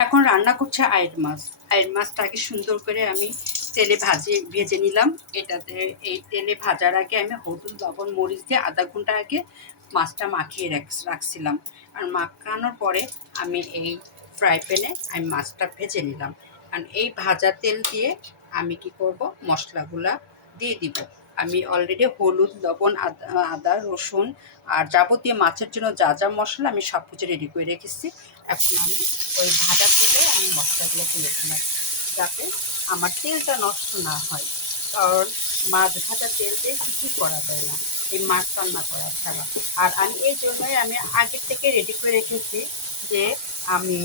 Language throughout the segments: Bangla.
এখন রান্না করছে আইড় মাছ। আইড় মাছটা আগে সুন্দর করে আমি তেলে ভেজে নিলাম। এটাতে এই তেলে ভাজার আগে আমি হলুদ, লবণ, মরিচ দিয়ে আধা ঘন্টা আগে মাছটা মাখিয়ে রাখছিলাম। আর মাখানোর পরে আমি এই ফ্রাই প্যানে আমি মাছটা ভেজে নিলাম। কারণ এই ভাজা তেল দিয়ে আমি কি করব, মশলাগুলা দিয়ে দিব। আমি অলরেডি হলুদ, লবণ, আদা, রসুন আর যাবতীয় মাছের জন্য যা যা মশলা আমি সব কিছু রেডি করে রেখেছি। এখন আমি ওই ভাজা তেলে আমি মশলাগুলো দিয়ে দিলাম, যাতে আমার তেলটা নষ্ট না হয়। কারণ মাছ ভাজা তেল দিয়ে কিছুই করা যায় না এই মাছ রান্না করা ছাড়া। আর আমি এই জন্যই আমি আগে থেকে রেডি করে রেখেছি যে আমি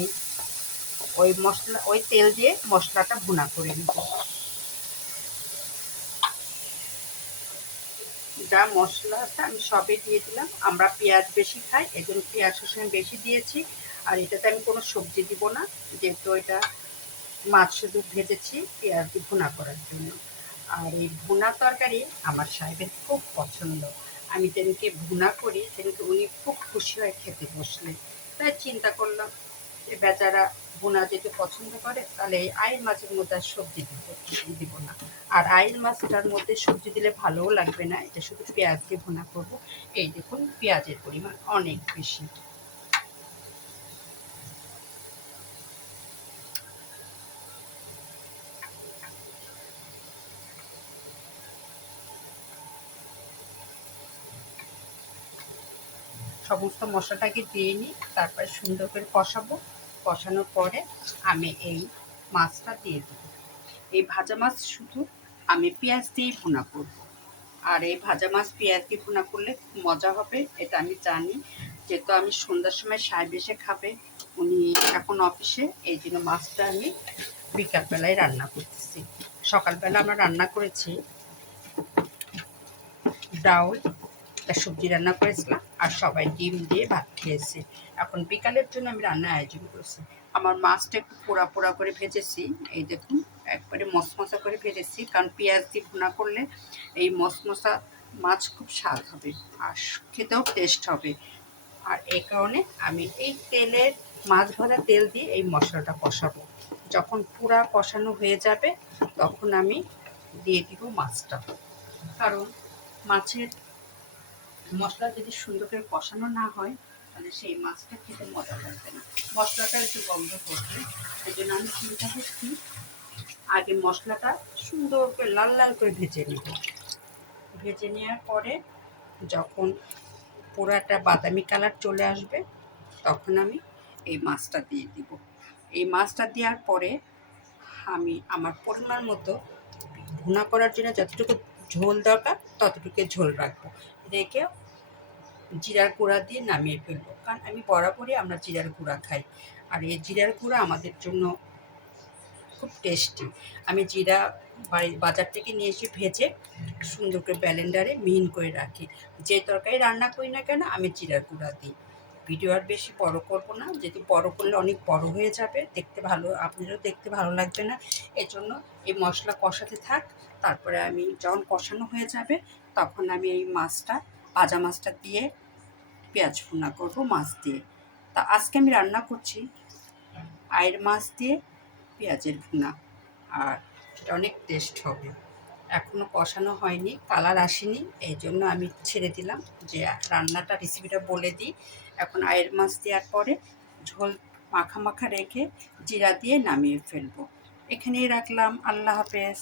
ওই তেল দিয়ে মশলাটা ভুনা করে নেব। যা মশলাটা আমি সবই দিয়ে দিলাম। আমরা পেঁয়াজ বেশি খাই, এই জন্য পেঁয়াজ রসুন বেশি দিয়েছি। আর এটাতে আমি কোনো সবজি দিব না, যেহেতু এটা মাছ শুধু ভেজেছি পেঁয়াজ দিয়ে ভুনা করার জন্য। আর এই ভুনা তরকারি আমার সাহেবের খুব পছন্দ। আমি যেদিনকে ভুনা করি সেদিনকে উনি খুব খুশি হয় খেতে বসলে। তাই চিন্তা করলাম যে বেচারা ভুনা যেহেতু পছন্দ করে, তাহলে এই আইড় মাছের মধ্যে আর সবজি দিব না। আর আইড় মাছটার মধ্যে সবজি দিলে ভালোও লাগবে না, এটা শুধু পেঁয়াজ দিয়ে ভুনা করবো। এই দেখুন পেঁয়াজের পরিমাণ অনেক বেশি। সমস্ত মশলাটাকে দিয়ে নিই, তারপরে সুন্দর করে কষাবো। কষানোর পরে আমি এই মাছটা দিয়ে দেবো। এই ভাজা মাছ শুধু আমি পেঁয়াজ দিয়েই ভুনা করব। আর এই ভাজা মাছ পেঁয়াজ দিয়ে ভুনা করলে খুব মজা হবে, এটা আমি জানি। যেহেতু আমি সন্ধ্যার সময় সাহেব এসে খাবে, উনি এখন অফিসে, এই জন্য মাছটা আমি বিকালবেলায় রান্না করতেছি। সকালবেলা আমরা রান্না করেছি ডাউল, একটা সবজি রান্না করেছিলাম, আর সবাই ডিম দিয়ে ভাত খেয়েছে। এখন বিকালের জন্য আমি রান্নার আয়োজন করেছি। আমার মাছটা একটু পোড়া পোড়া করে ভেজেছি, এই দেখুন একবারে মশমশা করে ভেজেছি। কারণ পেঁয়াজ দিয়ে ভুনা করলে এই মশমশা মাছ খুব স্বাদ হবে আর খেতেও টেস্ট হবে। আর এই কারণে আমি এই তেলের মাছ ভাজা তেল দিয়ে এই মশলাটা কষাবো। যখন পুরা কষানো হয়ে যাবে তখন আমি দিয়ে দিব মাছটা। কারণ মাছের মশলা যদি সুন্দর করে কষানো না হয়, তাহলে সেই মাছটা খেতে মজা লাগবে না, মশলাটা একটু গন্ধ করবে। এই জন্য আমি চিন্তা করছি আগে মশলাটা সুন্দর করে লাল লাল করে ভেজে নেব। ভেজে নেওয়ার পরে যখন পুরাটা বাদামি কালার চলে আসবে, তখন আমি এই মাছটা দিয়ে দিব। এই মাছটা দেওয়ার পরে আমি আমার পরিমাণ মতো ভুনা করার জন্য যতটুকু ঝোল দরকার ততটুকু ঝোল রাখবো, রেখে জিরার গুঁড়া দিয়ে নামিয়ে ফেলবো। কারণ আমি বরাবরই আমরা জিরার গুঁড়া খাই, আর এই জিরার গুঁড়া আমাদের জন্য খুব টেস্টি। আমি জিরা বাজার থেকে নিয়ে এসে ভেজে সুন্দর করে ব্লেন্ডারে মিহিন করে রাখি। যে তরকারি রান্না করি না কেন আমি জিরার গুঁড়া দিই। ভিডিও আর বেশি বড় করব না, যেহেতু বড় করলে অনেক বড় হয়ে যাবে, দেখতে ভালো, আপনাদেরও দেখতে ভালো লাগবে না। এজন্য এই মশলা কষাতে থাক। তারপরে আমি যখন কষানো হয়ে যাবে তখন আমি এই মাছটা, ভাজা মাছটা দিয়ে পেঁয়াজ ভুনা করব মাছ দিয়ে। তা আজকে আমি রান্না করছি আইড় মাছ দিয়ে পেঁয়াজের ভুনা, আর এটা অনেক টেস্ট হবে। এখনও কষানো হয়নি, কালার আসেনি, এই জন্য আমি ছেড়ে দিলাম যে রান্নাটা রেসিপিটা বলে দিই। এখন আইড় মাছ দেওয়ার পরে ঝোল মাখা মাখা রেখে জিরা দিয়ে নামিয়ে ফেলবো। এখানেই রাখলাম, আল্লাহ হাফেজ।